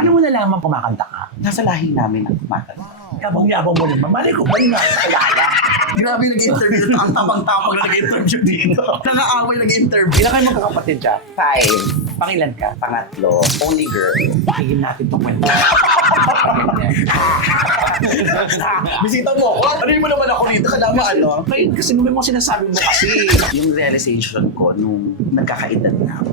Paano mo nalaman kumakanta ka? Nasa lahi namin ang kumakanta. Yabang-yabang mo rin. Mali ko ba yun nga sa kaya? Grabe nag-interview. Ang tapang-tapang na nag-interview dito. Nakaaway nag-interview. Ilan kayo magkakapatid siya? 5. Pangilan ka? Pangatlo. Only girl. Tigil natin itong kwento. Bisita mo ako. Ano mo naman ako dito? Kalama ano? Kasi nung mo sinasabi mo kasi. Yung realization ko nung nagkakaedad na ako.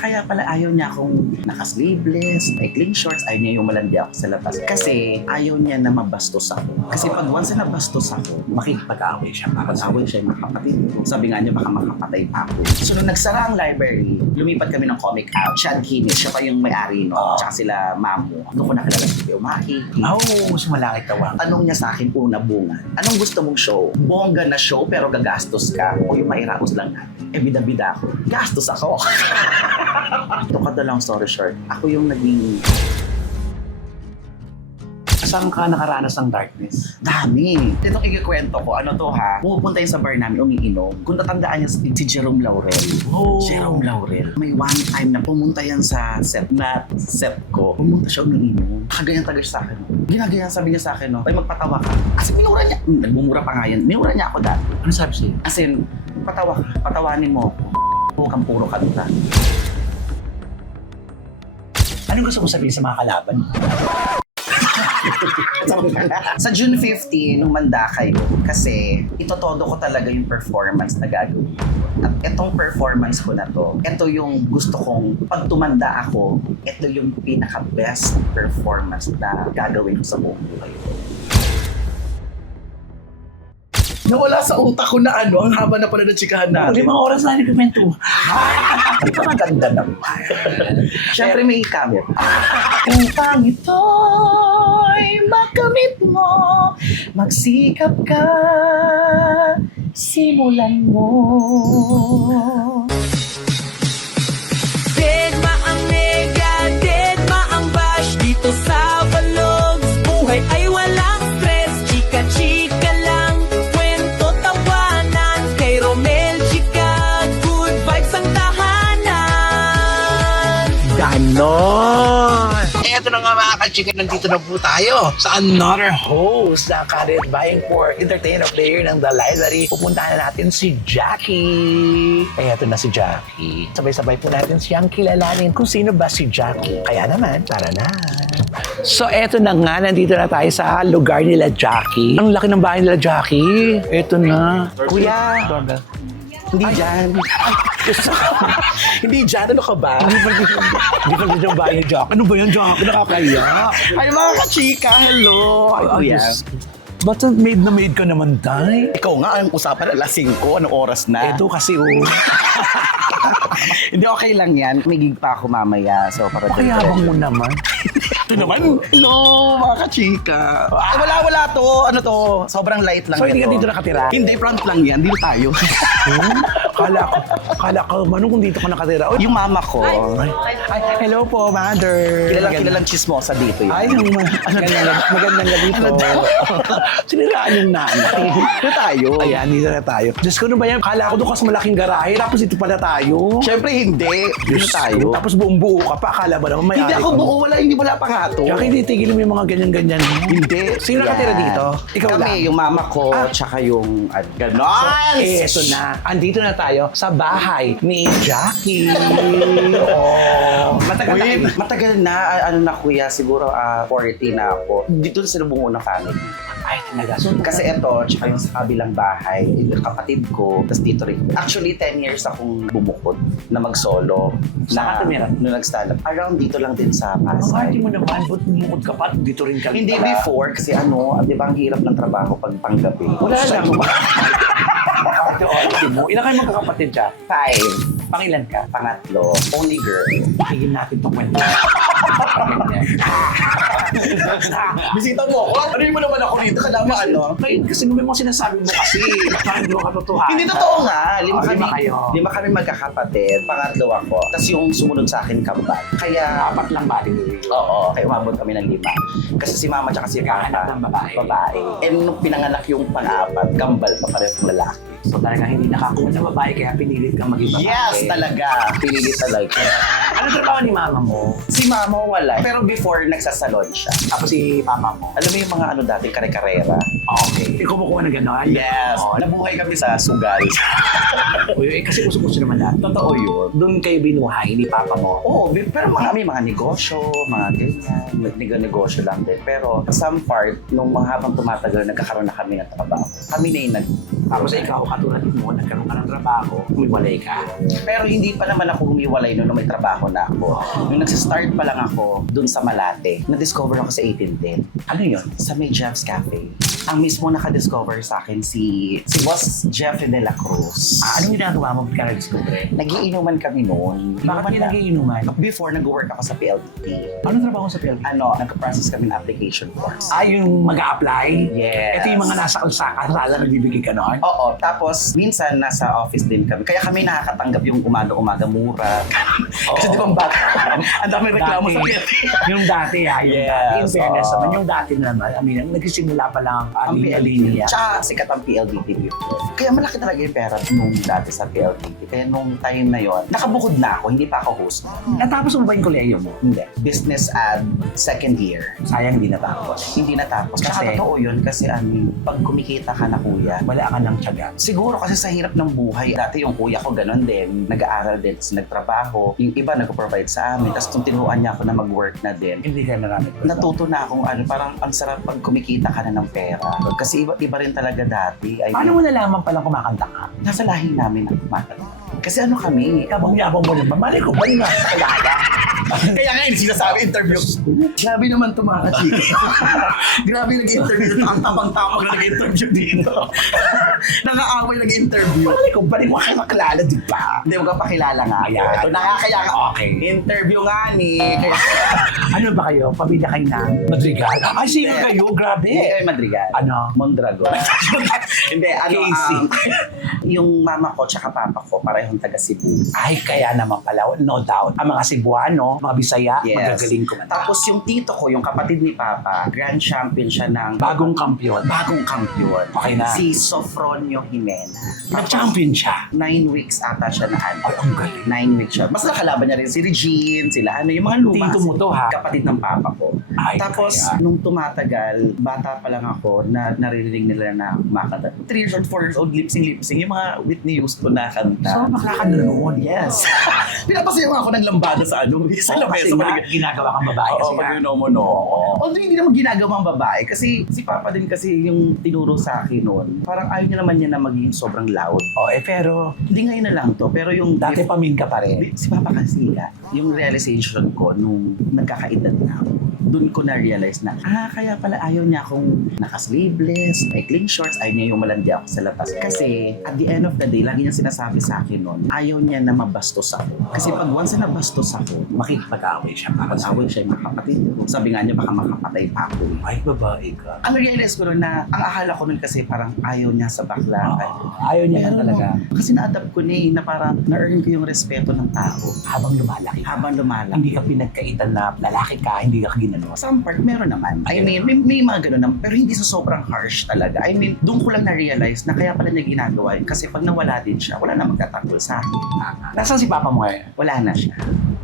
Kaya pala ayaw niya akong naka-sleeveless, maikling shorts, ayaw niya yung malandi ako sa labas. Kasi ayaw niya na mabastos ako. Kasi pag once na nabastos ako, Makikipag-away siya. makapag-away siya yung mga kapatid ko. Sabi nga niya baka makapatay pa ako. So nung nagsara ang library, lumipat kami ng comic out. Chad Kimmich, siya pa yung may-ari no. Tsaka sila Mamu. Doon ko nakilala si Teo Maki. Mas malaki tawag. Tanong niya sa akin una bunga, anong gusto mong show? Bongga na show pero gagastos ka o yung mairaos lang natin? Bida-bida ako. Gastos ako. Ito kada lang story short. Ako yung naging Saan ka nakaranas ng darkness? dami. Itong ikikwento ko, ano to ha? Pumupunta yun sa bar namin, umiinom. Kung tatandaan niya si Jerome Laurel. Jerome Laurel. May one time na pumunta yan sa set ko. Pumunta siya umiinom. Kagayan tagal sa akin. Ginagayan sabi niya sa akin, no? Ay, magpatawa ka. As in, minura niya. Nagmumura pa nga yan. Minura niya ako dati. Ano sabi sa'yo? As in, patawa ka. Patawanin mo ako. Huwag kang puro kanta. Anong gusto mo sabihin sa mga kalaban? Sa June 15, humanda kayo kasi itotodo ko talaga yung performance na gagawin ko. At itong performance ko na to, ito yung gusto kong pag tumanda ako, ito yung pinaka-best performance na gagawin ko sa buong buhay ko. Nawala sa utak ko na ano, ang haba na pala ng chikahan natin. 5 oras na nagpipento. Di ba maganda naman? Siyempre may camera. Upang ito'y makamit mo, magsikap ka, simulan mo. Deadma ang nega, deadma ang bash. Dito sa Vlogs, buhay ay walang stress. Chika-chika lang, kwento tawanan. Kay Romel Chika, good vibes ang tahanan. Ganon! Eto na nga mga ka-chika, nandito na po tayo sa another host na Karit Buying for Entertainer Player ng The Library. Pupuntahan na natin si Jackie. Eto na si Jackie. Sabay-sabay po natin siyang kilalanin kung sino ba si Jackie. Kaya naman, tara na. So eto na nga, nandito na tayo sa lugar nila Jackie. Ang laki ng bahay nila Jackie. Eto na. Kuya! Hindi dyan. Hindi dyan, ano ka ba? Hindi pa dito yung bahay ni Jackie. Ano ba yan, Jackie? Nakakaya. Ay mga kachika, hello! Ay, kuya. Ba't maid na maid ka naman, Tay? Ikaw nga, ang usapan alas 5, anong oras na? Eto kasi, Hindi, okay lang yan. May gig pa ako mamaya. So, para pakayabang mo naman. Ito naman. Hello, mga kachika. Ay, wala to. Ano to? Sobrang light lang So, hindi ka ito. dito nakatira? Hindi, front lang yan. Dito tayo. Kala ko, manong kung dito ka nakatira. Yung mama ko. Ay, hello po, mother. Kilalang chismosa dito yun. Ay, magandang gabi po. Siniraan yung nanay. Dito tayo. Ayan, dito na tayo. Diyos ko, ano ba yan? Kala ko doon kasi malaking garahe, tapos dito pala tayo. Siyempre hindi. Dito Diyos tayo. ko, tapos buong buo ka pa. Akala ba naman may Hindi ako buo. Wala pa nga to. Kaya hindi tigil mo yung mga ganyan-ganyan. Hindi. Sino nakatira Yan. dito? Ikaw Kami, lang? yung mama ko, tsaka yung ganon. Eto na. Andito na tayo sa bahay ni Jackie. Oh. Matagal na, ano na kuya, siguro 40 na ako. Dito sa bumuo na family. Ay, talaga. So, Kasi ito, tsaka yung sa kabilang bahay, yung kapatid ko, tapos dito rin. Actually, 10 years akong bumukod na mag-solo. Saan ka tumira? Nung nag-stand up. Around dito lang din sa ang Pasay. arte mo naman, ba't bumukod ka pa? Dito rin ka. Hindi pala. before, kasi ano, di ba ang hirap ng trabaho pag panggabi? Wala lang. Arte mo. Ilan kayo magkakapatid siya? 5. Pangilan ka? Pangatlo. Only girl. Tigil natin itong kwento. Bisita mo ako? Ano mo naman ako dito? Kalama ano? Kasi nung mo sinasabi mo kasi, parang di mo katotohanan. Hindi totoo nga. Lima Lima kayo. kami magkakapatid. Pangatlo ako. Tapos yung sumunod sa akin, kambal. Kaya, Apat lang ba din yun? oo, kaya umabot kami ng 5. Kasi si mama tsaka si Naghahanap papa, ng babae. babae. And nung pinanganak yung pang-apat, kambal pa parehong lalaki. So talagang hindi nakakuha na babae kaya pinilit kang maging babae. Yes, talaga. Pinilit talaga. Ano trabaho ni mama mo? Si mama wala. Pero before, nagsasalon siya. Tapos si papa mo? Alam mo yung mga ano dati, kare-karera? Okay. Kumukuha na gano'n? Yes. Oh, Nabuhay kami sa sugal. Uy, kasi uso-uso naman lahat. Totoo yun. Doon kayo binuhay ni papa mo. Oo, pero may mga negosyo, mga ganyan. Negosyo lang din. Pero some part, nung mga habang tumatagal, nagkakaroon na kami ng trabaho. Kami na yung Tapos ikaw, katulad mo, nagkaroon ka ng trabaho, umiwalay ka. Pero hindi pa naman ako humiwalay noon na may trabaho na ako. Nung nagsistart pa lang ako dun sa Malate, na-discover ako sa 1810. Ano yun? Sa may Jeff's Cafe. Ang mismo nakadiscover sa akin si Boss Jeff de la Cruz. Anong ginagawa mo pagka nag-discover? Nagiinuman kami noon. Bakit kayo nagiinuman? Before, nag-work ako sa PLDT. Anong trabaho sa PLDT? Nag-process kami ng application forms. Yung mag-a-apply? Yes. Ito yung mga nasa kalsada nagbibigay ka noon? Oo, tapos minsan nasa office din kami. Kaya kami nakakatanggap yung umaga-umaga mura. Kasi di ba ang bata? Ang daming reklamo sa PLDT. Yung dati Yes, in fairness oo. naman, yung dati naman, nagsisimula pa lang Ang PLDT. Tsaka sikat ang PLDT before. Kaya malaki talaga yung pera nung dati sa PLDT. Kaya nung time na yon, nakabukod na ako, hindi pa ako host. Natapos mo ba yung kolehiyo mo? Hindi. Business ad second year. Sayang hindi natapos. Hindi natapos. Tsaka Kasi? totoo yun kasi pag kumikita ka na kuya, Wala ka ng tiyaga. siguro kasi sa hirap ng buhay, dati yung kuya ko ganun din, nag-aaral din, tapos nagtrabaho. Yung iba nag-provide sa amin, tapos nung tinuruan niya ako na mag-work na din, Hindi ka marami. natuto na akong parang ang sarap pag kumikita ka na ng pera. Kasi iba rin talaga dati. Paano mo nalaman palang kumakanta ka? Nasa lahi namin ang kumakanta. Kasi ano kami, Yabang-yabang mo rin ba? Mali ko, bali nga sa kalada. kaya nga yung sinasabi interview. Grabe naman ito mga kachika. Grabe nag-interview. Ang tapang-tapang na nag-interview dito. Nakaaway nag-interview. Mali ko, bali mo kayo makilala, di ba? Hindi mo ka pakilala nga. Ayan. Ito nakakaya ka. Okay. Interview nga ni. Ano ba kayo? Pamilya kayo ng Madrigal? Ay, sino kayo? Grabe. Hindi kami Madrigal. Ano? Mondragon. Hindi, Casey. yung mama ko tsaka papa ko, parehong taga Cebu. Ay, kaya naman pala, no doubt. Ang mga Cebuano, mga Bisaya, magagaling kumanta. Tapos yung tito ko, yung kapatid ni Papa, grand champion siya ng Bagong kampiyon. bagong kampiyon. Okay na. Si Sofronio Jimena. Nag-champion siya. 9 weeks ata siya na Ay, ang galing. 9 weeks siya. Mas nakalaban niya rin si Regine, sila yung mga luma. Tito mo to, ha? Kapatid ng papa ko. Ay, Tapos, kaya. nung tumatagal, bata pa lang ako, naririnig nila na makanta. 3 years old, 4 years old, lip-sing. Yung mga Whitney Houston na kanta. So, bakla ka na noon. Yes. Pinapasayaw ako ng lambada sa sa Kasi lamesa. nga, ginagawa kang babae. Oo, Kasi pag nga, yun mo, no. Although hindi naman ginagawa ang babae kasi si Papa din kasi yung tinuro sa akin noon. Parang ayaw niya naman niya na maging sobrang loud. pero Hindi ngayon na lang to, pero yung dati pamin ka pa rin. si Papa kasi yung realization ko nung nagkakaedad na ako, doon ko na-realize na, kaya pala ayaw niya akong naka-sleeveless, may clean shorts, ayaw niya yung malandi ako sa labas. Kasi at the end of the day, lagi niya sinasabi sa akin noon, ayaw niya na mabastos ako. Kasi pag once na nabastos ako, Makikipag-away siya para sa pag-away siya yung mga kapatid ko. Sabi nga niya, baka makapatay pa ako. Ay, babae ka. Ang realize ko nun na, ang akala ko nun kasi parang ayaw niya sa bakla. Ayaw niya Pero na talaga. Kasi na-adapt ko na parang na-earn ko yung respeto ng tao Habang lumalaki. habang lumalaki. Hindi ka pinagkaitan na lalaki ka, hindi ka ginano. Some part, meron naman. I mean, may mga ganun naman, pero hindi sa sobrang harsh talaga. I mean, doon ko lang na-realize na kaya pala niya ginagawa yun. Kasi pag nawala din siya, wala na magtatanggol sa akin. Nasaan si Papa mo ngayon? Wala na siya.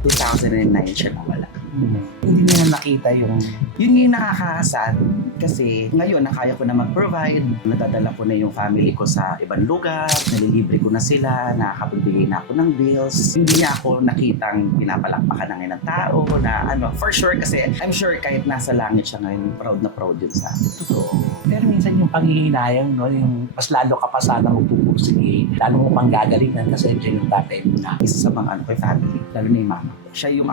2009 siya nawala. Hindi niya na nakita yung... Yun yung nakakasad kasi ngayon nakaya ko na mag-provide, nadadala ko na yung family ko sa ibang lugar, nalilibre ko na sila, nakakapagbigay na ako ng bills. Hindi niya ako nakitang pinapalakpakan ng ng tao na for sure kasi I'm sure kahit nasa langit siya ngayon, proud na proud yun sa akin. Totoo. Pero minsan yung panghihinayang, no, yung mas lalo ka pa sana magpupursige, lalo mo pang gagalingan kasi dyan yung tatay mo na. Isa sa mga ko family, lalo na yung mama ko. Siya yung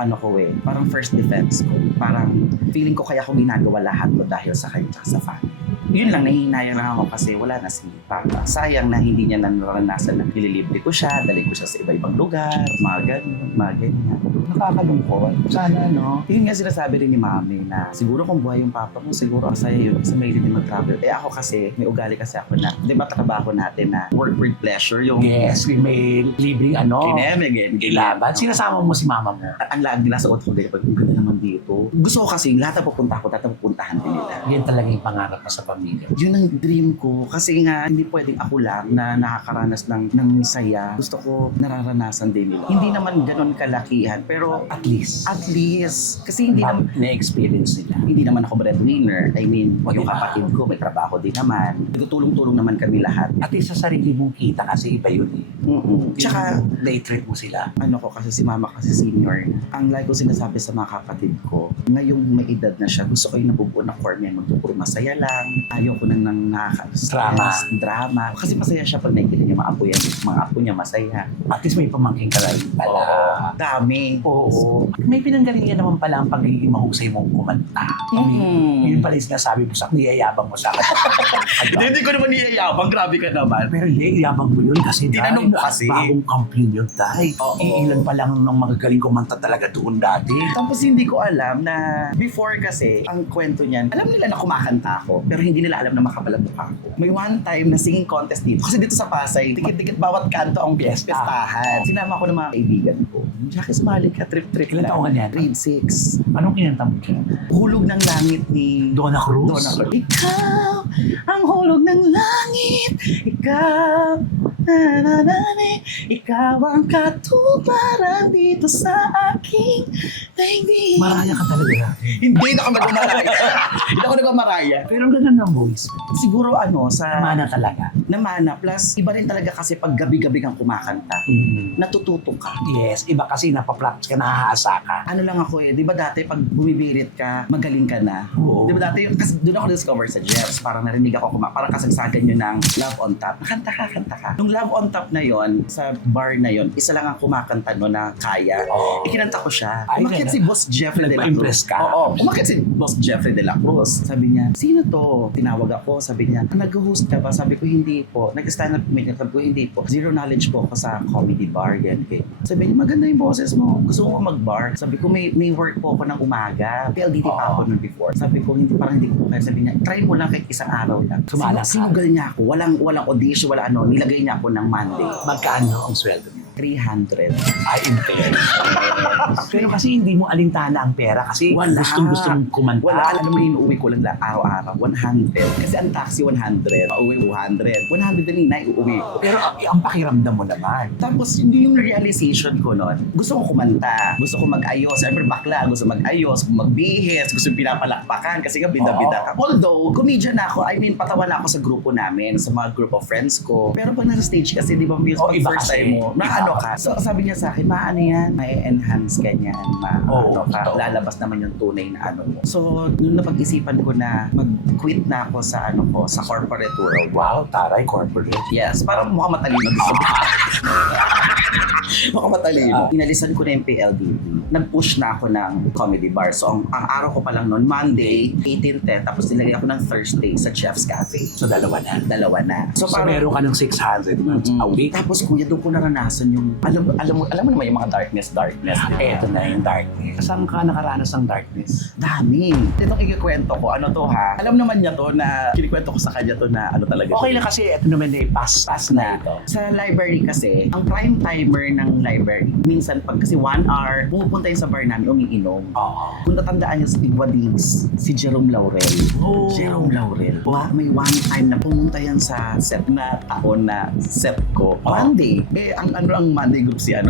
parang first defense ko. Parang feeling ko kaya ko ginagawa lahat to dahil sa kanya sa family. Yun lang, nahihinayang lang ako kasi wala na si Papa. Sayang na hindi niya naranasan na nililibre ko siya, dali ko siya sa iba-ibang lugar, mga ganyan. Nakakalungkot. Sana, no? Yun nga sinasabi rin ni Mami na siguro kung buhay yung Papa mo, siguro ang saya yun kasi may din mag-travel. Ako kasi, may ugali kasi ako na, di ba trabaho natin na work with pleasure, yung Yes, may libreng kinemigin, laban. Sinasama mo si Mama mo. ang laag nila sa utak ko, ang ganda naman dito. Gusto ko kasi lahat na pupunta ko, pupuntahan din nila. Yan talaga yung pangarap mo sa pamilya. Yun ang dream ko. Kasi nga, hindi pwedeng ako lang na nakakaranas ng saya. Gusto ko nararanasan din nila. Hindi naman ganun kalakihan, pero At least, kasi hindi naman, na-experience nila. hindi naman ako breadwinner. I mean, O, yung diba? kapatid ko, may trabaho din naman. Nagtutulong-tulong naman kami lahat. At least sa sarili mong kita kasi iba yun eh. Tsaka, na-treat mo sila. ano ko kasi si mama kasi senior. Ang like ko sinasabi sa mga kapatid ko, ngayong may edad na siya, gusto ko yung nabubuo na corny, magpupuro masaya lang. Ayaw ko nang drama. Kasi masaya siya pag nakikita niya mga apo niya masaya. At least may pamangking ka rin pala. Dami. Oo. May pinanggalingan naman pala ang pagiging mahusay mong kumanta. Yun pala yung sinasabi mo sa akin, niyayabang mo sa akin. Hindi ko naman niyayabang, grabe ka naman. Pero hindi, yabang mo yun kasi Tinanong mo kasi. bagong kampiyon yun, Day. Oo. Ilan pa lang ng magagaling kumanta talaga doon dati. Tapos hindi ko alam na before kasi, ang kwento niyan, alam nila na kumakanta ako, pero hindi nila alam na makapalamukha ako. May one time na singing contest dito. Kasi dito sa Pasay, tikit-tikit bawat kanto ang pestahan. Sinama ko ng mga kaibigan ko. Jackie, sumali ka, trip-trip Ilan taon ka niyan? Grade 6. Anong kinanta mo? Hulog ng langit ni Donna Cruz? Donna Cruz. Ikaw, ang hulog ng langit. Ikaw, ikaw ang katuparan dito sa aking daigdig. Maraya ka talaga. Hindi na ako nag-maraya. Hindi ako nag-maraya. Pero ang ganda ng voice. Siguro sa Mana talaga. namana. Plus, iba rin talaga kasi pag gabi-gabi kang kumakanta, natututo ka. Yes, iba kasi napapractice ka, nahaasa ka. Ano lang ako di ba dati pag bumibirit ka, magaling ka na. Oo. Di ba dati, kasi doon ako discover sa Jeffs, parang narinig ako parang kasagsagan yun ng Love on Top. Kanta ka. Nung Love on Top na yon sa bar na yon, isa lang ang kumakanta no na kaya. Oo. Ikinanta ko siya. Ay, Umakyat ganun. si Boss Jeffrey de la Cruz. Nagpa-impress ka? Oo. Umakyat si Boss Jeffrey de la Cruz. Sabi niya, sino to? Tinawag ako. Sabi niya, nag-host ka ba? Sabi ko, hindi po. Nag-stand up comedian. Sabi ko, hindi po. Zero knowledge po ako sa comedy bar. Yan. Sabi niya, maganda yung boses mo. Gusto mo mag-bar? Sabi ko, may work po ako ng umaga. PLDT pa ako nun before. Sabi ko, parang hindi ko kaya. Sabi niya, try mo lang kahit isang araw lang. Sumala ka. Sinugal niya ako. Walang audition, wala ano. Nilagay niya ako ng Monday. Magkano ang sweldo mo? 300. Ay, in Pero kasi hindi mo alintana ang pera kasi Wala. gusto mong kumanta. Wala. Alam mo, inuuwi ko lang araw-araw. 100. Kasi ang taxi 100. Pauwi 200. 100 din na iuwi ko. Pero ang pakiramdam mo naman. Tapos, hindi yung realization ko nun. Gusto ko kumanta. Gusto ko mag-ayos. Siyempre, bakla. Gusto mag-ayos. Magbihis. Gusto pinapalakpakan. Kasi nga, bida-bida ka. Although, comedian ako. I mean, patawa na ako sa grupo namin. Sa mga group of friends ko. Pero pag nasa stage kasi, di ba, pag iba first kasi. time mo, na ano ka. So, sabi niya sa akin, maano yan? May-enhance ganyan. Ano ka. totoo. Lalabas naman yung tunay na ano mo. So, nung napag-isipan ko na mag-quit na ako sa sa corporate world. Wow, taray, corporate. Yes, parang mukhang matalino. Mukhang matalino. Inalisan ko na yung PLDT. Nag-push na ako ng comedy bar. So, ang araw ko pa lang noon, Monday, 18:10, tapos nilagay ako ng Thursday sa Chef's Cafe. So, dalawa na. Dalawa na. So meron ka ng 600 a week. Tapos kuya, doon ko naranasan yung, alam mo naman yung mga darkness. Eto na yung darkness. Saan ka nakaranas ng darkness? Dami. Itong ikikwento ko, ano to ha? Alam naman niya to na, kinikwento ko sa kanya to na ano talaga. Okay lang kasi eto naman pass na ito. Sa library kasi, ang prime timer ng library, minsan pag kasi 1 hour, pumupunta yun sa bar namin, umiinom. Oo. Kung tatandaan niyo sa Tigwa Digs, si Jerome Laurel. Oh. Jerome Laurel. May one time na pumunta yan sa set na taon na set ko. Monday. Ang Monday group sila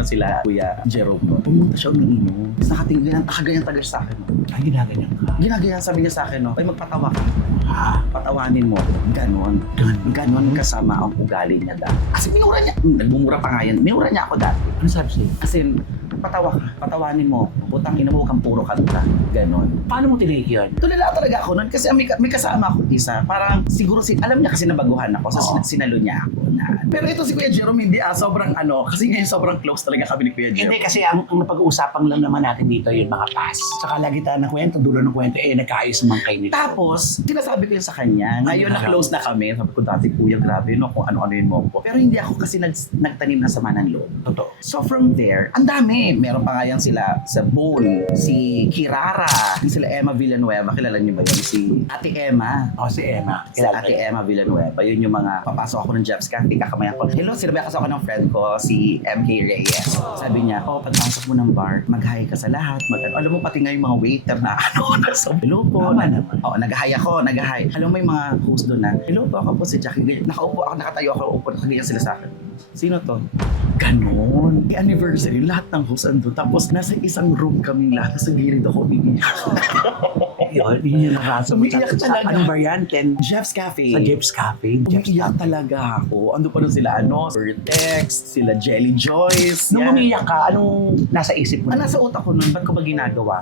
Kuya Jerome no. Pumunta siya umiinom. Nakatingin, nakaganyan-tagal sa akin. Ay, ginaganyan ka. Ginagayan, sabi niya sa akin, no, ay magpatawa ka. Ha? Patawanin mo. Ganon kasama ang ugali niya dati. Kasi minura niya. Nagmumura pa nga yan. Minura niya ako dati. Ano sabi sa'yo? Kasi patawa ka. Patawanin mo. Putang ina mo kang puro kanta. Ganon. Paano mo tinake yun? Tulala talaga ako nun kasi may kasama ako isa. Parang siguro alam niya kasi nabaguhan ako. So sinalo niya ako na. Pero ito si Kuya Jerome hindi sobrang kasi ngayon sobrang close talaga kami ni Kuya Jerome. Hindi kasi ang napag-uusapan lang naman natin dito yung mga pass. Saka lagi tayo ng kwento, dulo ng kwento, nagkaayos naman kayo nito. Tapos, sinasabi ko yun sa kanya. Ngayon na close na kami. Sabi ko dati, Kuya, grabe no, kung ano-ano yun mo ko. Pero hindi ako kasi nagtanim na sama ng loob. Totoo. So from there, ang dami. Meron pa nga yan sila sa Bone, si Kirara, sila Emma Villanueva. Kilala niyo ba yun? Si Ate Emma. Si Emma. Si Ate Emma Villanueva. Yun yung mga papasok ako ng Jeff's Cafe. hindi kakamayan ko. Hello, sinabi kasi ako ng friend ko, si MK Reyes. Sabi niya, pagpasok mo ng bar, mag-hi ka sa lahat. Alam mo, pati nga yung mga waiter na nasa hello po. Nag-hi ako, nag-hi. Alam mo, may mga host doon na, hello po, ako po si Jackie. Ganyan. Nakaupo ako, nakatayo ako, upo, nakaganyan sila sa akin. Sino to? Ganon. May anniversary, lahat ng host andun. Tapos nasa isang room kami lahat. Nasa gilid ako, umiiyak. Yun yung nakaso mo. Umiiyak talaga. Anong variant? Jeff's Cafe. Sa Jeff's Cafe. Umiiyak talaga ako. Ando pa rin sila, Vertex, sila Jelly Joyce. Nung yan. umiiyak ka, anong nasa isip mo? Nasa utak ko nun, ba't ko ba ginagawa?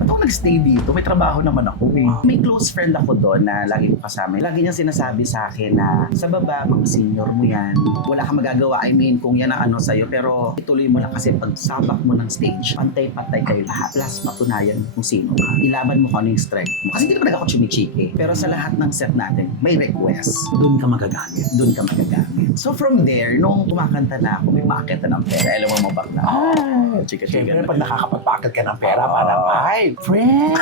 Ba't ako nag-stay dito? May trabaho naman ako eh. May close friend ako doon na lagi ko kasama. Lagi niya sinasabi sa akin na sa baba, mga senior mo yan. Wala kang magagawa. I mean, kung yan ang ano sa'yo. Pero ituloy mo lang kasi pag sabak mo ng stage, pantay-pantay kayo lahat. Plus, matunayan kung sino ka. Ilaban mo kung ano yung strength mo. Kasi hindi naman ako chumichiki. Pero sa lahat ng set natin, may request. Doon ka magagamit. Doon ka magagamit. So from there, nung kumakanta na ako, may makakita ng pera. Alam mo mabak na. Chika-chika. Siyempre, pag nakakapagpakat ka ng pera, parang, ay, friend!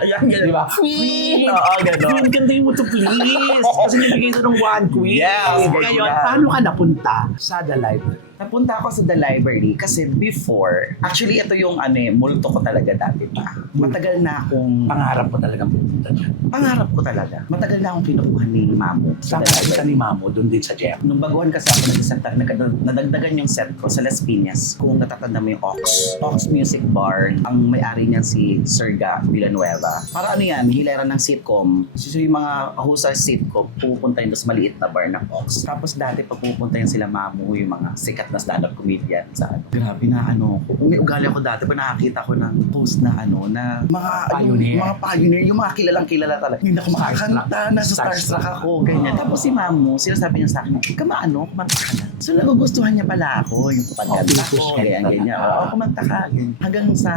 Ayan, ganun. Di ba? Queen! Oo, gano'n. Queen, gandahin mo to please! Kasi nabigay ito ng one queen. Yes, Ngayon, ganyan. paano ka napunta sa The Library? Napunta ako sa The Library kasi before, actually ito yung multo ko talaga dati pa. Matagal na akong, Pangarap mo talagang pupunta dyan. pangarap ko talaga. Matagal na akong kinukuha ni Mamo Saan sa The ka nakita Library. ni Mamo? Doon din sa Jeff. Nung baguhan kasi ako nadagdagan yung set ko sa Las Piñas. Kung natatanda mo yung Ox Music Bar, ang may-ari niyan si Serga Villanueva. Para ano yan, hilera ng sitcom. So yung mga host sa sitcom, pupunta yun sa maliit na bar ng Ox. Tapos dati pag pupunta yun sila Mamo, yung mga sikat na stand-up comedian sa ano. Grabe na kung may ugali ako dati, pag nakakita ko ng host na na mga Pioneer. mga pioneer, yung mga kilalang kilala talaga. Hindi na ako makakanta, nasa starstruck ako, ganyan. Tapos si Mamo, sinasabi niya sa akin, kumanta ka na. So nagugustuhan niya pala ako, yung pagkanta ko, ganyan. Kumanta ka. Ganyan. Hanggang sa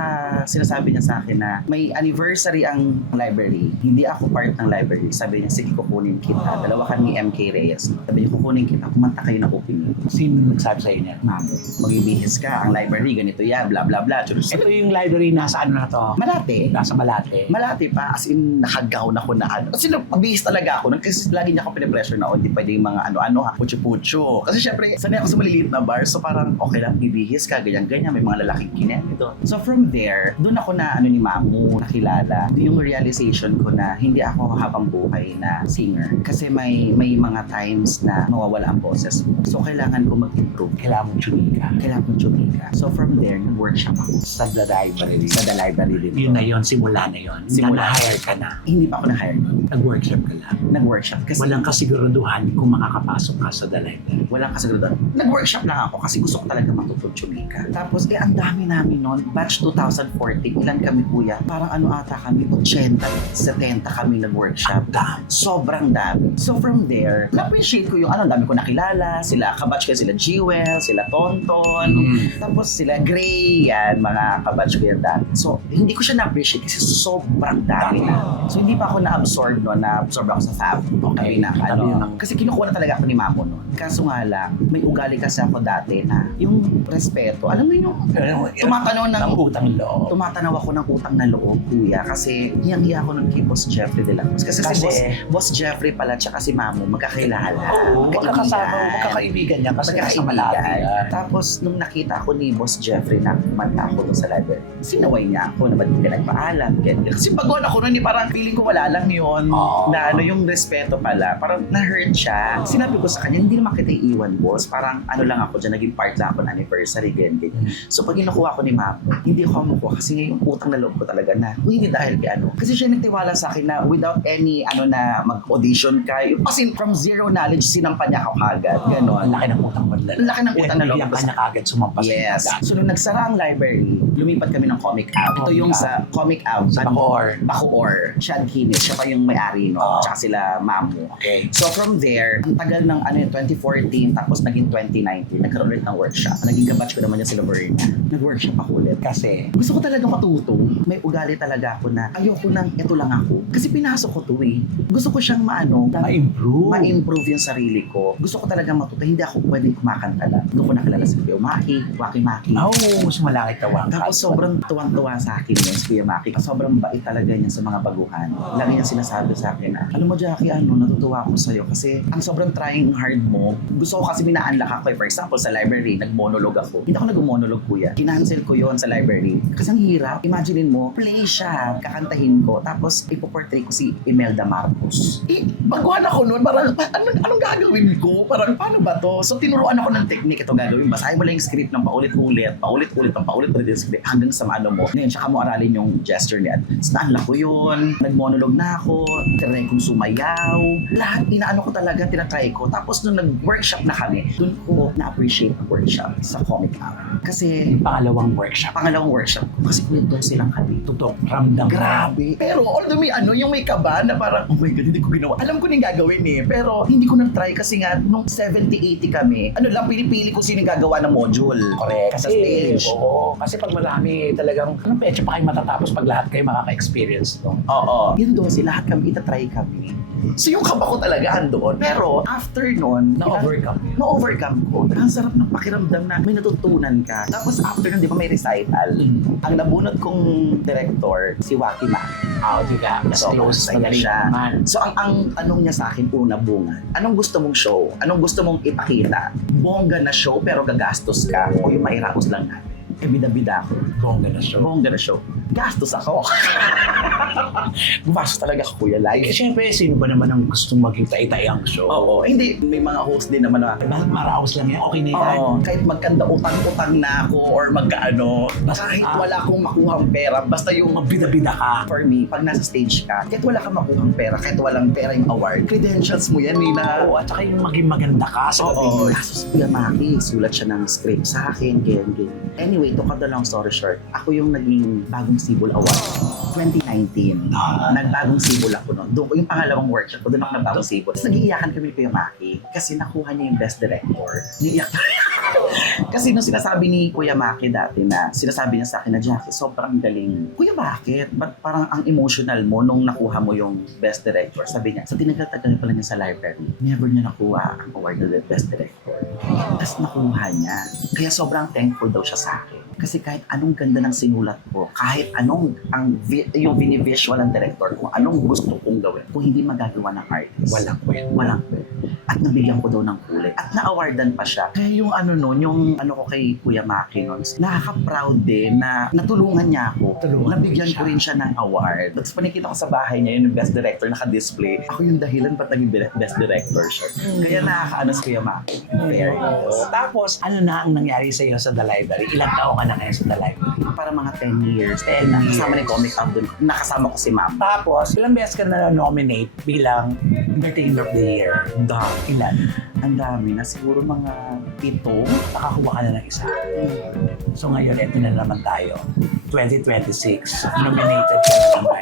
sinasabi niya sa akin na may anniversary ang library. Hindi ako part ng library. Sabi niya, sige, kukunin kita. Dalawa kami MK Reyes. Sabi niya, kukunin kita. Kumanta kayo na opening. Sino nagsabi sa inyo? Mamo, magbibihis ka. Ang library, ganito yan, bla bla bla. Ito yung library nasa ano na to? Malate. Nasa Malate. Malati pa, as in nakagaw na ko na ano. Kasi magbihis talaga ako. Kasi lagi niya ako pinipressure na, hindi pwede yung mga ano-ano ha, pucho-pucho. Kasi syempre, sanay ako sa maliliit na bar, so parang okay lang, bibihis ka, ganyan-ganyan, may mga lalaking kinet ito. So from there, doon ako na ni Mamo, nakilala. Yung realization ko na hindi ako habang buhay na singer. Kasi may mga times na mawawala ang boses mo. So kailangan ko mag-improve. Kailangan mong chumika. Kailangan kong chumika. So from there, nag-workshop ako Sa The Library. sa The Library din. Yun na yun, simula na yun. Simula. Na-hire ka na. Hindi pa ako na-hire. Nag-workshop ka lang. Nag-workshop kasi Walang kasiguraduhan kung makakapasok ka sa The Library. walang kasagutan. Nag-workshop lang ako kasi gusto ko talaga matutong chumika. Tapos, ang dami namin noon. Batch 2014. Ilan kami, kuya? Parang ata kami, 80, 70 kami nag-workshop. Sobrang dami. So, from there, na-appreciate ko yung ang dami ko nakilala. Sila, kabatch ko sila Jewel, sila Tonton. Tapos sila Gray, yan, mga kabatch ko yan dati. So, hindi ko siya na-appreciate kasi sobrang dami na. So, hindi pa ako na-absorb noon. Na-absorb ako sa fab. Okay. Kasi kinukuha na talaga ako ni Mamo noon. Kaso nga lang, may ugali kasi ako dati na yung respeto. Alam mo yung tumatanaw ng utang loob. tumatanaw ako ng utang na loob, kuya. Kasi hiyang-hiya ako nun kay Boss Jeffrey de la Cruz. Kasi si Boss Jeffrey pala tsaka si Mamo, magkakilala. Oo, magkakaibigan niya kasi nasa Malate. Tapos, nung nakita ko ni Boss Jeffrey na kumanta ako dun sa library, sinaway niya ako na ba't hindi ka nagpaalam. Kasi bagon ako nun, parang feeling ko wala lang yun. Na yung respeto pala, parang na-hurt siya. Sinabi ko sa kanya, hindi naman kita iiwan, boss. Parang lang ako dyan, naging part lang ako ng anniversary, ganyan. So pag kinukuha ko ni Mamo, hindi ako makuha kasi ngayon utang na loob ko talaga na, hindi dahil kay Kasi siya nagtiwala sa akin na without any na mag-audition ka, kasi from zero knowledge, sinampan niya ako kagad. Ganon. Laki ng utang mo. Laki ng utang na loob. Iyak ka na kagad sumampas. Yes. So nung nagsara ang library, lumipat kami ng Comic Out. Ito yung sa Comic Out. Sa Bacoor. Bacoor. Shad Kinis. Siya pa yung may-ari, no? Tsaka sila Mamo. Okay. So from there, ang tagal ng 2014, tapos naging 2019, nagkaroon ulit ng workshop. Naging kabatch ko naman yung sila Berna. Nag-workshop ako ulit. Kasi, Gusto ko talaga matuto. May ugali talaga ako na ayoko nang ito lang ako. Kasi pinasok ko to eh. Gusto ko siyang ma-improve yung sarili ko. Gusto ko talaga matuto. Hindi ako pwedeng kumakanta lang. Doon ko nakilala si Kuya Maki, Waki Maki. mas malaki tawang ka. Tapos sobrang tuwang-tuwa sa akin yun, si Kuya Maki. Sobrang bait talaga niya sa mga baguhan. Lagi niya sinasabi sa akin na, alam mo Jackie, natutuwa ako sa'yo kasi ang sobrang trying hard mo. Gusto ko kasi minaanlak ako. For example, sa library, nag-monologue ako. Hindi ako nag-monologue, Kuya. Kinancel ko yon sa library. Kasi ang hirap. Imaginein mo, play siya, kakantahin ko. Tapos, ipoportray ko si Imelda Marcos. Baguhan ako noon. Parang, anong gagawin ko? Parang, paano ba to? So, tinuruan ako ng technique. Ito gagawin. Basahin mo lang yung script ng paulit-ulit yung script hanggang sa ano mo. Ngayon, tsaka mo aralin yung gesture niya. So, naanlak ko yun. Nag-monologue na ako. Tinry kong sumayaw. Lahat, inaano ko talaga, tinatry ko. Tapos, nung nag-workshop na kami, dun ko na-appreciate ang workshop sa Comic Hour. Kasi, Pangalawang workshop. workshop ko. Kasi kwento silang kami. Tutok, ramdam. Grabe. Pero although may yung may kaba na parang, oh my God, hindi ko ginawa. Alam ko na yung gagawin eh. Pero hindi ko na-try kasi nga, nung 70-80 kami, pinipili ko sino yung gagawa ng module. Correct. Sa stage. Oo. Kasi pag marami talagang, anong pecha pa kayo matatapos pag lahat kayo makaka-experience no? Oo. Yun doon, lahat kami, itatry kami. So yung kaba ko talaga andoon. Pero after nun, na-overcome ko. Ang sarap ng pakiramdam na may natutunan ka. Tapos after nun, di ba may recital? Ang nabunot kong director, si Waki Ma. Di ka. Mas So, close masaya na siya. naman. So ang anong niya sa akin, una bunga. Anong gusto mong show? Anong gusto mong ipakita? Bongga na show pero gagastos ka o yung mairaos lang natin? Bida-bida ako. Bongga na show. Bongga na show. Gastos ako. Gumastos talaga ako, Kuya Lai. Eh, siyempre, sino ba naman ang gustong maging tay-tay ang show? Oo. Hindi, may mga host din naman na Bakit maraos lang yan? Okay na yan. oo, kahit magkanda utang-utang na ako or magkaano, kahit wala akong makuhang pera, basta yung Magbida-bida ka. for me, pag nasa stage ka, kahit wala kang makuhang pera, kahit walang pera yung award, credentials mo yan, Nina. Oo, at saka yung maging maganda ka sa Oo. gabi. Kaso si Kuya Maki, sulat siya ng script sa akin, ganyan. Anyway, to cut the long story short, ako yung naging bagong Sibol Award. 2019. Nagbagong Sibol ako noon. Doon ko yung pangalawang workshop ko, doon ako nagbagong Sibol. Tapos nag-iiyakan kami ni Kuya Maki kasi nakuha niya yung best director. Niiyak kasi nung sinasabi ni Kuya Maki dati na, sinasabi niya sa akin na, Jackie, sobrang galing. Kuya, bakit? Ba't parang ang emotional mo nung nakuha mo yung best director? Sabi niya, sa tinagal-tagal pala niya sa library, never niya nakuha ang award na best director. Tapos nakuha niya. Kaya sobrang thankful daw siya sa akin. Kasi kahit anong ganda ng sinulat ko, kahit anong yung visual ng director, kung anong gusto kong gawin, kung hindi magagawa ng artist, Walang kwento. walang pwede. At nabigyan ko daw ng kulay. At na-awardan pa siya. Kaya yung yung ko kay Kuya Maki nun, nakaka-proud din na natulungan niya ako. Nabigyan ko rin siya ng award. Tapos panikita ko sa bahay niya yung best director naka-display. Ako yung dahilan ba't naging best director siya. Kaya nakaka-ano si Kuya Maki. Very Oo. Tapos, ano na ang nangyari sa iyo sa The Library? Ilang taon ka na ngayon sa The Library? para mga 10 years. 10 years. Kasama ni Comic Up dun. Nakasama ko si Ma'am. Tapos, ilang beses ka na nominate bilang Entertainer of the Year? Ilan? Ang dami na. Siguro mga 7. Nakakuha ka na ng isa. So ngayon, eto na naman tayo. 2026. Nominated ka na naman.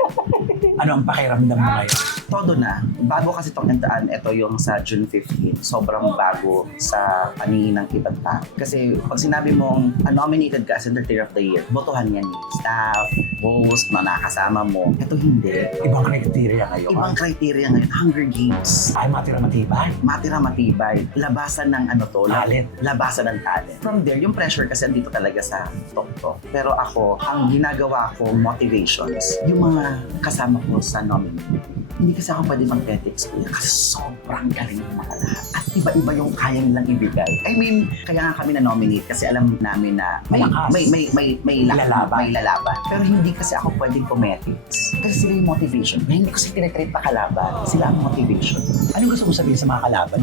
Ano ang pakiramdam mo ngayon? Todo na. Bago kasi itong entaan, ito yung sa June 15. Sobrang bago sa paningin ng ibang tao. Kasi pag sinabi mong nominated ka as Entertainer of the Year, botohan yan ni staff, host, mga nakasama mo. Ito hindi. Ibang criteria ngayon. Ibang criteria ngayon. Hunger Games. Ay, matira-matibay. Matira-matibay. Labasan ng Talent. Labasan ng talent. From there, yung pressure kasi andito talaga sa top. Pero ako, ang ginagawa ko, motivations, yung mga kasama ko sa nominee. Hindi kasi ako pwede mag-ethics kasi sobrang galing ng mga lahat. At iba-iba yung kaya nilang ibigay. I mean, kaya nga kami na-nominate kasi alam namin na may lalaban. Pero hindi kasi ako pwedeng cometics. Kasi sila yung motivation. Kaya hindi ko sila tinitreat na kalaban. Sila ang motivation. Anong gusto mo sabihin sa mga kalaban?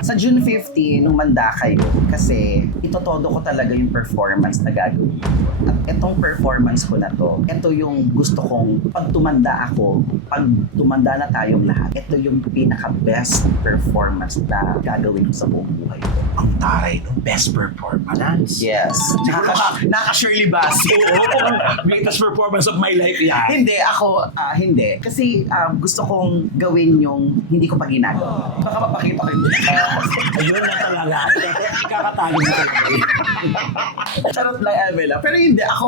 Sa June 15, nung manda kayo, kasi itotodo ko talaga yung performance na gagawin ko. At itong performance ko na to, ito yung gusto kong pag tumanda na tayong lahat, ito yung pinaka-best performance na gagawin ko sa buong buhay ko. Ang taray ng best performance. Yes. Naka-Shirley Bassey. Greatest performance of my life yan. Hindi, ako, hindi. Kasi gusto kong gawin yung hindi ko pa ginagawa. Baka mapakita pa rin. Ayun na talaga. Ikakatago mo talaga. Charot lang, Avila. Pero hindi, ako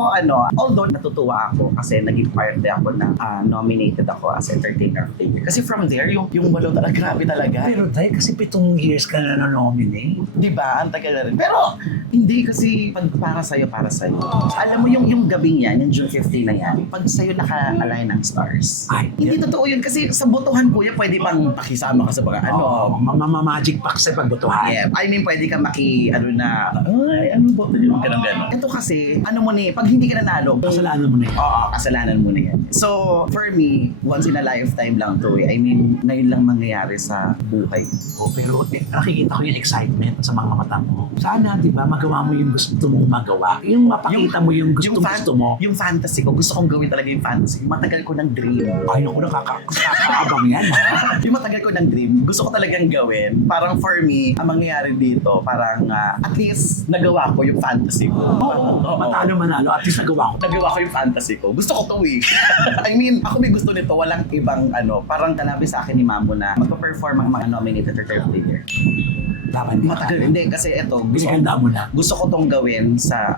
although natutuwa ako kasi naging part ako na nominated ako as entertainer of the year. Kasi from there, yung walo talaga, grabe talaga. Pero tayo kasi 7 years ka na nominate. Di ba? Ang tagal na rin. Pero, hindi kasi pag para sa'yo, para sa'yo. Alam mo yung gabing yan, yung June 15 na yan, pag sa'yo naka-align ng stars. Ay, Hindi totoo yun kasi sa botohan kuya, pwede pang pakisama ka sa mga Magic pack sa pagbotohan. Yeah, I mean, pwede ka boto yun, gano'n. Ito kasi, pag hindi ka nanalo, Kasalanan mo na yun. Oo, kasalanan mo na yan. So, for me, once in a lifetime lang to I mean, ngayon lang mangyayari sa buhay. Pero nakikita ko yung excitement sa mga mata mo. Sana, di ba, magawa mo yung gusto mong magawa. Yung mapakita mo yung gusto mo. Yung fantasy ko, gusto kong gawin talaga yung fantasy. Yung matagal ko ng dream. Ay, ako nakakaabang yan, ha? Yung matagal ko ng dream, gusto ko talagang gawin. Parang for me, ang mangyayari dito, parang at least nagawa ko yung fantasy ko. Matalo manalo, at least nagawa ko. Nagawa ko yung fantasy ko. Gusto ko to I mean, ako may gusto nito. Walang ibang parang kalabi sa akin ni Mamo na magpa-perform ang mga nominated for third player. Dapat Matagal, hindi. Kasi ito, Biniganda mo na. gusto ko tong gawin sa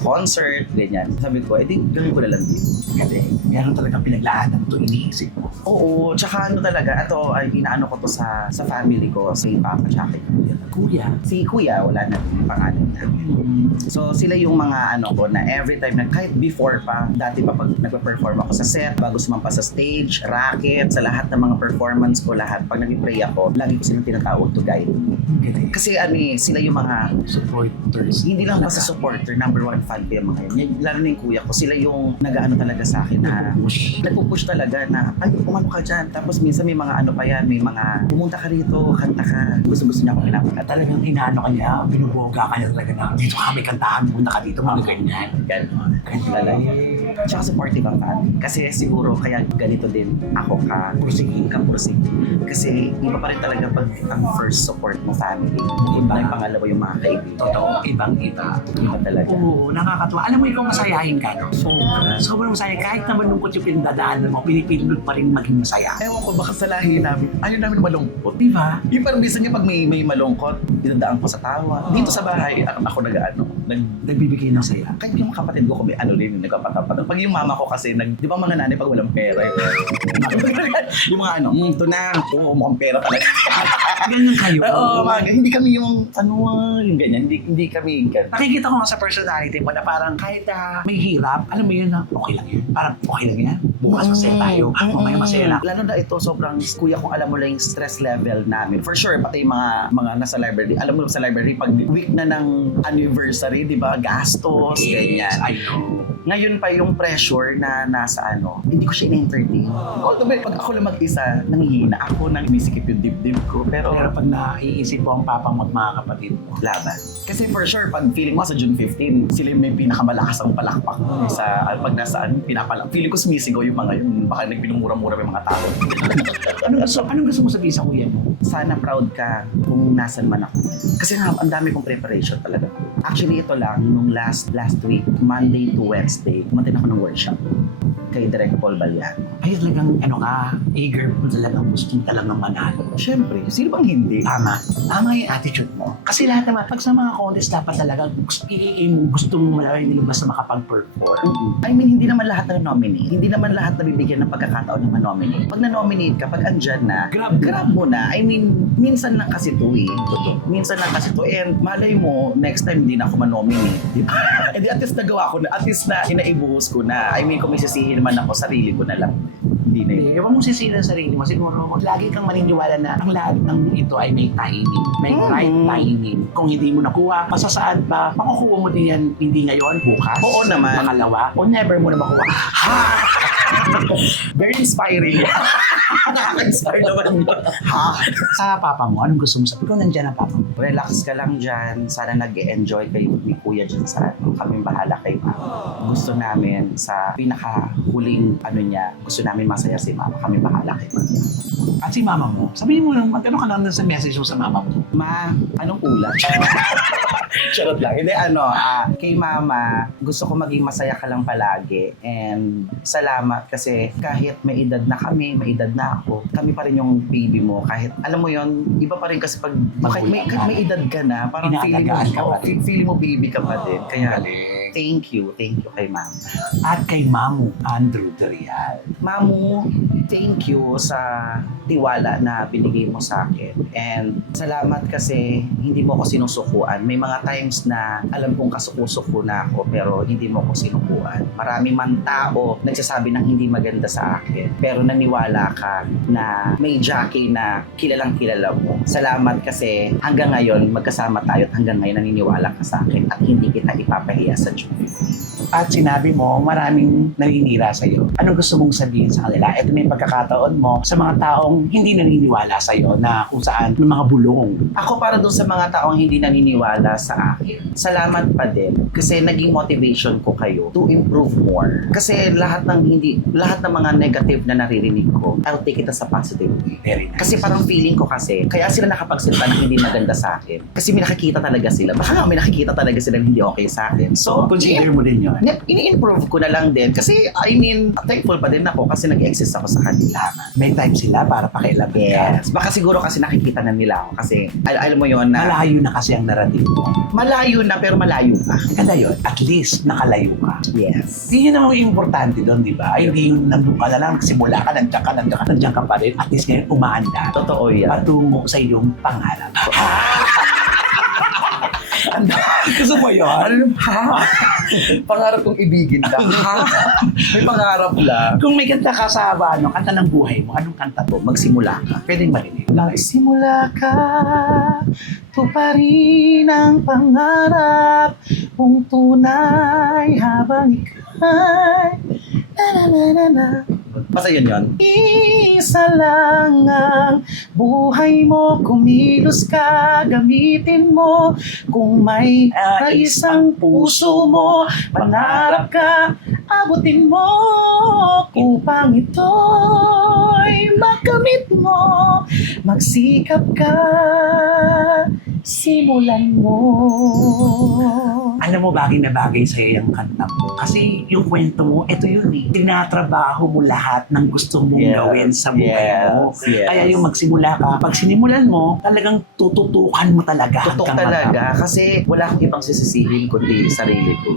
concert, ganyan. Sabi ko, gawin ko na lang dito. Kasi meron talagang pinaglaanan to, iniisip mo. Oo, tsaka talaga, ito ay inaano ko to sa family ko, si Papa tsaka kay Kuya. Kuya. Si Kuya, wala na yung pangalan namin. So sila yung mga ko na every time na kahit before pa, dati pa pag nagpa-perform ako sa set, bago sumampa sa stage, racket, sa lahat ng mga performance ko, lahat, pag nag-pray ako, lagi ko silang tinatawag to guide. Kasi sila yung mga Supporters. hindi lang basta supporter, number one fan ko yung mga yun. Lalo na yung kuya ko, sila yung nag-ano talaga sa akin na nagpupush talaga na, ay, umano ka dyan. Tapos minsan may mga pa yan, may mga, pumunta ka rito, kanta ka. Gusto niya akong pinapakanta. Talagang inaano ka niya, binuboga ka niya talaga na dito kami kantahan, punta ka dito, mga ganyan. Ganon. Talaga. Tsaka supportive ang fan. Kasi siguro kaya ganito din ako pursige. Kasi iba pa rin talaga pag ang first support mo family. Iba na yung pangalawa yung mga kaibigan. Totoo, ibang-iba. Iba talaga. Oo, nakakatuwa. Alam mo, ikaw masayahin ka, no? Sobrang masaya. Kahit na malungkot yung pinagdadaanan mo, pinipilot pa rin maging masaya. Ewan ko, baka sa lahi namin, ayaw namin malungkot. Di ba? Yung parang minsan niya pag may malungkot, dinadaan ko sa tawa. Dito sa bahay, ako Nagbibigay ng saya. kahit yung kapatid ko kung may din, nagkapatapat. Pag yung mama ko kasi, di ba mga nanay pag walang pera, yung mga ito na, mukhang pera talaga. Ganyan kayo. Oo, hindi kami yung, yung ganyan, hindi kami ganyan. Nakikita ko nga sa personality mo na parang kahit may hirap, alam mo yun na okay lang yun. Parang okay lang yan. Bukas masaya tayo. Mamaya masaya na. Lalo na ito, sobrang kuya kung alam mo lang yung stress level namin. For sure, pati yung mga nasa library. Alam mo sa library, pag week na ng anniversary, di ba, gastos, ganyan. I know. Ngayon pa yung pressure na nasa hindi ko siya in-entertain. Although pag ako lang mag-isa, nanghihina ako, nang umisikip yung dibdib ko. Pero Pero pag naiisip mo ang papa mo at mga kapatid mo, laban. Kasi for sure, pag feeling mo sa June 15, sila yung may pinakamalakas ang palakpak sa pag nasaan, pinapalak. Feeling ko sumisigaw yung mga yun. Baka nagpinumura-mura yung mga tao. anong gusto mo sabihin sa kuya mo? Sana proud ka kung nasan man ako. Kasi ang dami kong preparation talaga. Actually, ito lang, nung last week, Monday to Wednesday, kumatin ako ng workshop kay Direk Paul Baliano. Ay, talagang eager mo talagang gustong talagang manalo. Siyempre, sino bang hindi? Tama. Tama yung attitude mo. Kasi lahat naman, pag sa mga contest, dapat talaga gusto mo malaman nila basta makapag-perform. I mean, hindi naman lahat na nominate. Hindi naman lahat na bibigyan ng pagkakataon na manominate. Pag na-nominate ka, pag andyan na, grab mo na. I mean, minsan lang kasi ito Totoo. Minsan lang kasi ito. And malay mo, next time hindi na ako manominate. Diba? And at least nagawa ko na, at least na inaibuhos ko na. I mean, kung may sisihin naman ako, sarili ko na lang. Hindi na yun. Huwag mong sisihin ang sarili mo. Siguro, lagi kang maniniwala na ang lahat ng ito ay may timing. May right timing. Kung hindi mo nakuha, pasasaan pa, makukuha mo din yan, hindi ngayon, bukas. Oo naman. Makalawa. O never mo na makuha. Ha! Very inspiring. Nakaka-inspire naman yun. Ha? Sa papa mo, anong gusto mo sabihin? Kung nandiyan ang papa mo. Relax ka lang dyan. Sana nag-enjoy kayo ni Kuya dyan sa kaming bahala kay Mama. Gusto namin sa pinakahuling niya, gusto namin masaya si Mama. Kami bahala kay Mama. At si mama mo, sabihin mo lang, magkano ka lang sa message mo sa mama mo. Ma, anong ulam? Charot lang. Hindi, kay Mama, gusto ko maging masaya ka lang palagi. And salamat kasi kahit may edad na kami, may edad na ako. Kami pa rin yung baby mo. Kahit, alam mo yon, iba pa rin kasi pag kahit may edad ka na, parang Inaalagaan ka pa rin. feeling mo baby ka pa din. Kaya, galing. thank you kay ma'am. At kay Mamu Andrew Darial. Mamu, thank you sa tiwala na binigay mo sa akin. And salamat kasi hindi mo ako sinusukuan. May mga times na alam kong kasuko-suko na ako pero hindi mo ako sinukuan. Marami man tao nagsasabi ng hindi maganda sa akin. Pero naniwala ka na may Jackie na kilalang kilala mo. Salamat kasi hanggang ngayon magkasama tayo at hanggang ngayon naniniwala ka sa akin at hindi kita ipapahiya sa June 15. At sinabi mo, maraming naninira sa'yo. Ano gusto mong sabihin sa kanila? Ito na yung pagkakataon mo sa mga taong hindi naniniwala sa'yo na kung saan may mga bulong. Ako para doon sa mga taong hindi naniniwala sa akin, salamat pa din kasi naging motivation ko kayo to improve more. Kasi lahat ng mga negative na naririnig ko, I'll take it as a positive way. Very nice. Kasi parang feeling ko kasi, kaya sila nakapagsalita ng hindi maganda sa akin. Kasi may nakikita talaga sila. Baka nga may nakikita talaga sila na hindi okay sa akin. So, Consider mo din yun. ini-improve ko na lang din. Kasi, I mean, thankful pa din ako kasi nag-exist ako sa kanila. May time sila para pakialaman ka. Yes. Baka siguro kasi nakikita na nila ako. Kasi, alam mo yun na... Malayo na kasi ang narating mo. Malayo na pero malayo pa. Maganda yun. At least, nakalayo ka. Yes. Hindi yun ang importante doon, di ba? Ay, hindi yung nandun ka na lang, simula ka, nandiyan ka pa rin. At least ngayon, umaanda. Totoo yan. Patungo sa iyong pangarap. Gusto mo yun? Ano ha? Pangarap kong ibigin ka. Ha? May pangarap lang. Kung may kanta ka sa kanta ng buhay mo, anong kanta to? Magsimula ka. Pwedeng marinig. Magsimula ka, tuparin ang pangarap mong tunay habang ika'y na. Basta yun. Isa lang ang buhay mo, kumilos ka, gamitin mo. Kung may isang puso mo, pangarap ka, abutin mo. Upang ito'y makamit mo, magsikap ka, simulan mo. Alam mo, bagay na bagay sa'yo yung kanta mo. Kasi yung kwento mo, ito yun eh. Tinatrabaho mo lahat ng gusto mong gawin sa buhay mo. Yes. Kaya yung magsimula ka, pag sinimulan mo, talagang tututukan mo talaga. Tutok hanggang talaga matapos. kasi wala akong ibang sisisihin kundi sarili ko.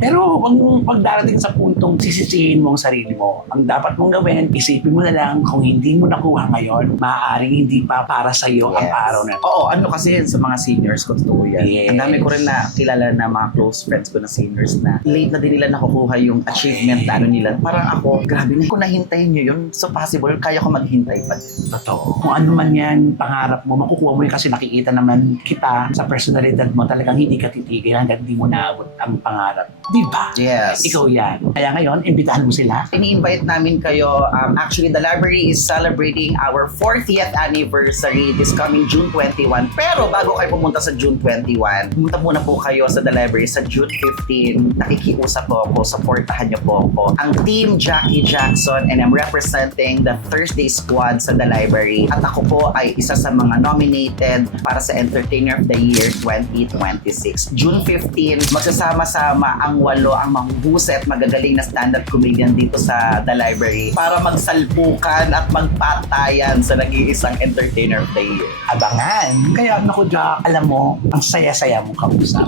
Pero pag darating sa puntong sisisihin mo ang sarili mo, ang dapat mong gawin, isipin mo na lang kung hindi mo nakuha ngayon, maaaring hindi pa para sa iyo ang araw na. Oo, ano kasi sa mga seniors ko, totoo yan. Yes. Ang dami ko rin na kilala na mga close friends ko na seniors na late na din nila nakukuha yung achievement na ano nila. Parang ako, grabe na kung nahintayin nyo yun, so possible, kaya ko maghintay pa din. Totoo. Kung ano man yan, pangarap mo, makukuha mo yun kasi nakikita naman kita sa personalidad mo, talagang hindi ka titigil hanggang hindi mo naabot ang pangarap. Di ba? Yes. Ikaw yan. Kaya ngayon, imbitahan mo sila. Ini-invite namin kayo. Actually, the library is celebrating our 40th anniversary this coming June 21. Pero bago kayo pumunta sa June 21, pumunta muna po kayo sa the library sa June 15. Nakikiusap po ako, supportahan niyo po ako. Ang team Jackie Jackson and I'm representing the Thursday squad sa the library. At ako po ay isa sa mga nominated para sa Entertainer of the Year 2026. June 15, magsasama-sama ang 8 ang mahuhusay at magagaling na stand-up comedian dito sa the library para magsalpukan at magpatayan sa nag-iisang Entertainer of the Year. Abangan. Kaya naku, Jack, alam mo, ang saya-saya mong kausap.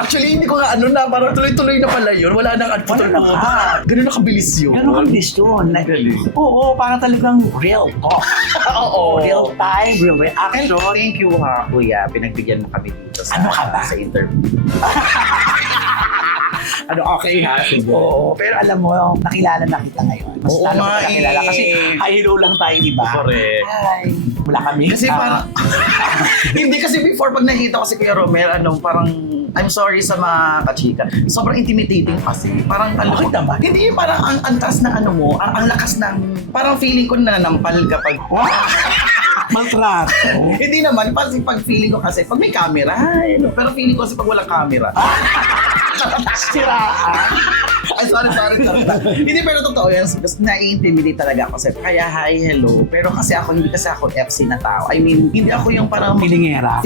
Actually, hindi ko nga parang tuloy-tuloy na pala yun. Wala nang Wala na ka. Ganun na kabilis yun. Ganun ang lisyon. Galing. Oo, parang talagang real talk. Oo. Real time, real And reaction. thank you ha, kuya. Pinagbigyan mo kami dito sa, Ano ka ba? sa interview. Ano, okay ha? Oo, pero alam mo, nakilala na kita ngayon. Mas Oo lalo nga kita nakilala eh. kasi hello lang tayo, di ba? Correct. Hi. Wala kami. Kasi parang, hindi kasi before pag nakita ko si Kuya Romel, parang, I'm sorry sa mga kachika. Sobrang intimidating kasi. Parang, Bakit naman? Hindi, parang ang taas na ano mo, ang lakas ng, parang feeling ko na nampal kapag, Maltrato. hindi naman, pag feeling ko kasi, pag may camera, pero feeling ko kasi pag walang camera, Siraan. Ay, sorry. Hindi, pero totoo yan. Nai-intimidate talaga ako. Kaya, hi, hello. Pero kasi hindi ako FC na tao. I mean, hindi ako yung parang Pilingera.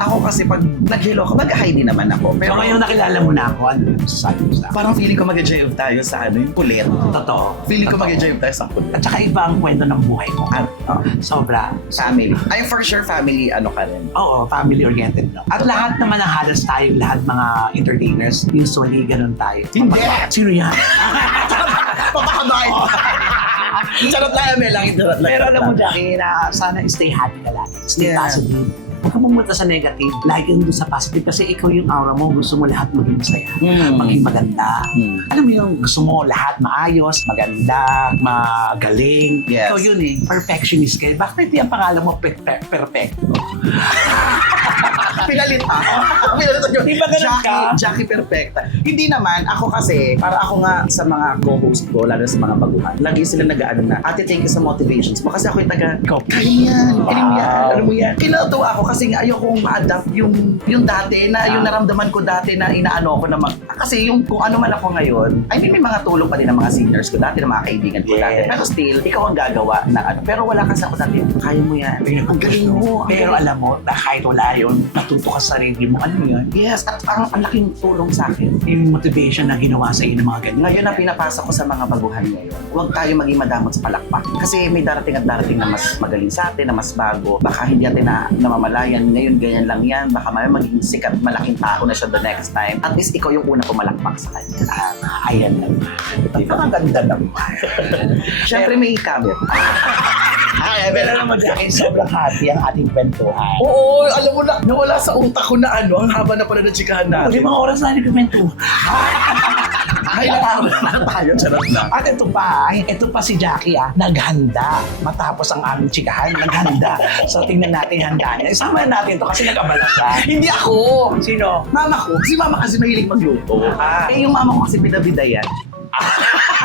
Ako kasi pag nag-hello ako, mag-hi din naman ako. So Pero ngayon nakilala mo na ako, ano masasabi mo sa akin? parang feeling ko mag-jive tayo sa yung kulit. Totoo. Feeling ko mag-jive tayo sa kulit. At saka iba ang kwento ng buhay mo. Sobra. Family. Ay, for sure, family, ka rin. Oo, family-oriented. No? At lahat naman ng halos tayo, lahat mga entertainers, usually ganun tayo. Hindi. Sino yan? Papakabay! Charot lang, Mel lang. Pero alam mo, Jackie, na sana stay happy ka lagi. Stay Yeah. positive. Huwag ka pumunta sa negative. Lagi kang doon sa positive kasi ikaw yung aura mo. Gusto mo lahat maging masaya. Maging maganda. Alam mo yung gusto mo lahat maayos, maganda, magaling. Yes. So yun perfectionist ka. Bakit hindi ang pangalan mo perfect? Pinalita. Yun. Di ba ganun ka? Jackie Perfecta. Hindi naman. Ako kasi, para ako nga sa mga co-host ko, lalo sa mga baguhan, lagi sila nag-ano na, ate, thank you sa motivations mo. Kasi ako yung taga, kaya yan, alam mo yan. Kinatuwa ako kasi nga ayokong ma-adapt yung dati na, yung naramdaman ko dati na inaano ko na kasi yung kung ano man ako ngayon, I mean, may mga tulong pa din ng mga seniors ko dati, ng mga kaibigan ko dati. Pero still, ikaw ang gagawa na ano. Pero wala kasi ako dati, kaya mo yan. Ang galing mo. Pero alam mo, na kahit wala yun, natuto ka sa sarili mo. Ano yun? Yes, at ang laking tulong sa akin. Yung motivation na ginawa sa iyo ng mga ganyan. Ngayon na pinapasa ko sa mga baguhan ngayon, huwag tayo maging madamot sa palakpak. Kasi may darating at darating na mas magaling sa atin, na mas bago. Baka hindi natin na namamalayan. Ngayon, ganyan lang yan. Baka maging sikat, malaking tao na siya the next time. At least ikaw yung una pumalakpak sa kanya. Ayan lang. Napakaganda naman. Siyempre may camera. Pero alam mo, Jackie, sobrang happy ang ating kwentuhan. Oo, alam mo na, nawala sa utak ko na ang haba na pala na chikahan natin. Mga oras na nagkwentuhan. Ay, nakawala na tayo, charot na. At ito pa si Jackie naghanda. Matapos ang aming chikahan, naghanda. So tingnan natin handa niya. Isama natin to kasi nag-abala siya. Hindi ako. Sino? Mama ko. Si mama kasi mahilig magluto. Eh, yung mama ko kasi bida-bida yan.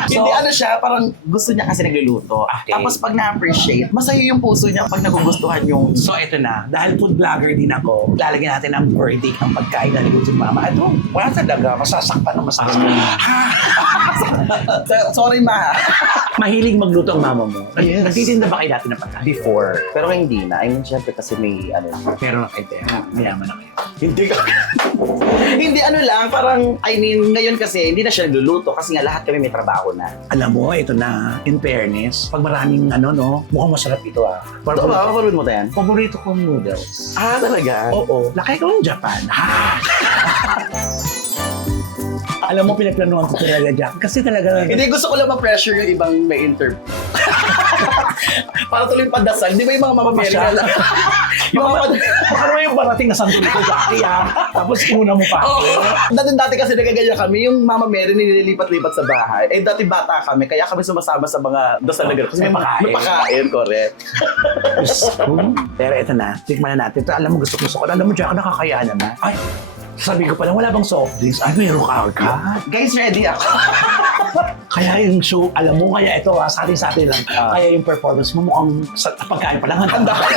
So, Hindi ano siya, parang gusto niya kasi nagluluto. Okay. Tapos pag na-appreciate, masaya yung puso niya pag nagugustuhan yung... So ito na, dahil food vlogger din ako, lalagyan natin ang verdict ng pagkain na luto ni Mama. Ito, wala talaga, masasaktan ng masasaktan. Sorry, ma. Mahilig magluto ang mama mo. Yes. Nagtitinda ba kayo dati ng pagkain? Before. Pero hindi na. I mean, syempre kasi may ano lang. Pero mayaman na kayo. Hindi ka. Hindi ano lang, parang, I mean, ngayon kasi hindi na siya nagluluto kasi nga lahat kami may trabaho na. Alam mo, ito na, in fairness, pag maraming mukhang masarap ito Ito ba? Paparod mo tayo yan? Paborito kong noodles. Ah, talaga? Oo. Lakay ko ng Japan. Alam mo, pinagplanuhan ko talaga, Jack. Kasi talaga... Hindi, gusto ko lang ma-pressure yung ibang may interview. Para tuloy pandasal. Di ba yung mga mamameri na lang? Yung baka naman yung barating na santo nito, Jackie, Tapos una mo pa. Dati kasi nagaganyan kami, yung Mama Mary nililipat-lipat sa bahay. Eh, dati bata kami, kaya kami sumasama sa mga dasal na gano'n. Kasi May pakain. May pakain, correct. Pero ito na, tikman na natin. Ito, alam mo, gusto ko. Alam mo, Jack, nakakaya naman. Ay, sabi ko pa lang, wala bang soft drinks? Ay, meron ka agad. Guys, ready ako. Kaya yung show, alam mo, kaya ito sa atin lang. Kaya yung performance mo mukhang sa pagkain pa lang. Handa ka.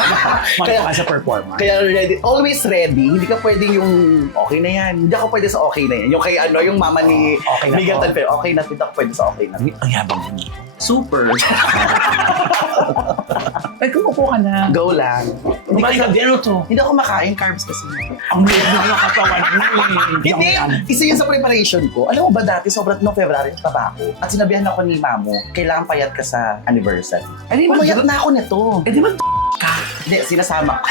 Kaya sa performance. Kaya ready. Always ready. Hindi ka pwedeng yung okay na yan. Hindi ako pwede sa okay na yan. Yung kay yung mama ni Okay na Miguel to. Tanfer. Okay na, hindi ako pwede sa okay na. Ang yabang mo. Super. Ay, kumukuha ka na. Go lang. Basta, ano to? Hindi ako makain carbs kasi. Ang liit na katawan. Hindi. Isa yun sa preparation ko. Alam mo ba dati, sobrang no February yung tabako. At sinabihan ako ni Mamo, kailangan payat ka sa anniversary. Ay, di ba? Pumayat na ako nito. Eh, di ba ka? Hindi, sinasama ko.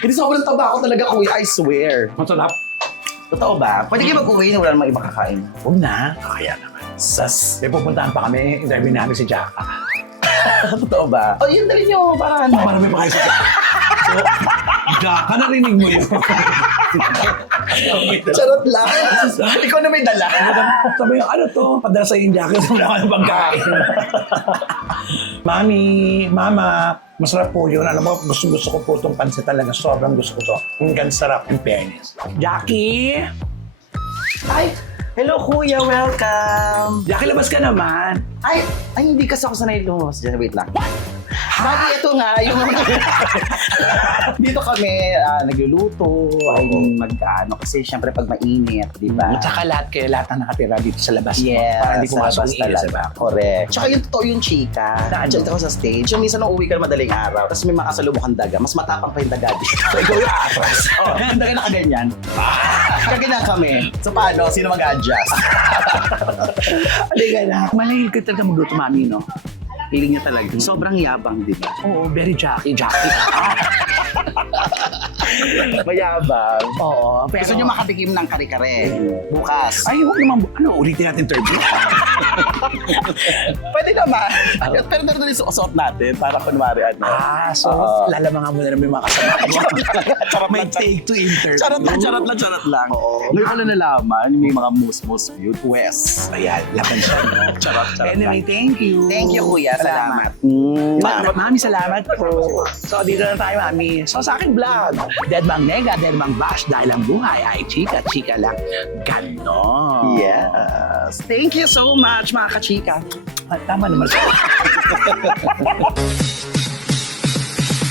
Hindi sobrang tabako talaga, kuya. I swear. Masarap. Totoo ba? Pwede kayo mag-uwi na wala namang iba kakain. Huwag na. Kaya naman. Sas. May pupuntahan pa kami. Interview namin si Jack. Totoo ba? Oh, yun dali nyo. Para ano? Marami pa kayo si Jack. So, Jack, narinig mo yun. Charot lang. Ikaw na may dala. Sabi ano to? Padala sa yung jacket. Wala ka ng pagkain. Mama, masarap po yun. Alam mo, gusto ko po itong pansit talaga. Sobrang gusto ko to. Hanggang sarap in fairness. Jackie! Ay, hello kuya, welcome. Jackie, labas ka naman. Ay, hindi kasi ako sanay lumabas dyan. Wait lang. Bali, ito nga, yung... Dito kami nagluluto, kasi syempre pag mainit, di ba? At saka lahat na nakatira dito sa labas. Yes, Para hindi sa pumasok labas yung ilis, talaga. diba? Correct. Tsaka yung totoo yung chika. Nandiyan ako sa stage. Yung minsan nung uwi ka na madaling araw, tapos may makasalubukang daga, mas matapang pa yung daga dito. So, ikaw yung atras. Yung daga nakaganyan. Kaganyan kami. So, paano? Sino mag-adjust? Halika na. Malahil ka talaga magluto, mami, no? Hiling niya talaga. Sobrang yabang, di ba? Oo, very Jackie. Mayabang. Oo, pero... Gusto niyo makatikim ng kare-kare bukas. Ay, huwag naman. Ulitin natin interview. Pwede naman. Pero doon yung suot natin para kunwari ano. So, lalamangan mo na naman yung mga kasama mo. Charot May lang. take to interview. Charot lang. Ngayon ko na nalaman, yung may mga mus-mus view, West. Ayan, laban siya. No? Charot. Anyway, thank you. Thank you, kuya. Salamat. Mami, salamat po. So, dito na tayo, Mami. So, sa aking vlog, Dead Mang Nega, Dead Mang Bash, dahil ang buhay ay chika-chika lang. Ganon. Yes. Thank you so much, mga kachika. Tama naman siya.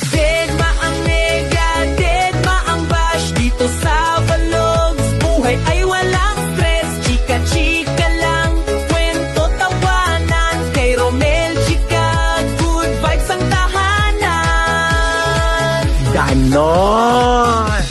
Deadma ang nega, deadma ang bash dito sa Vlogs. Buhay ay walang stress, chika-chika lang. Kwento tawanan kay Romel Chika, good vibes ang tahanan. Ganon.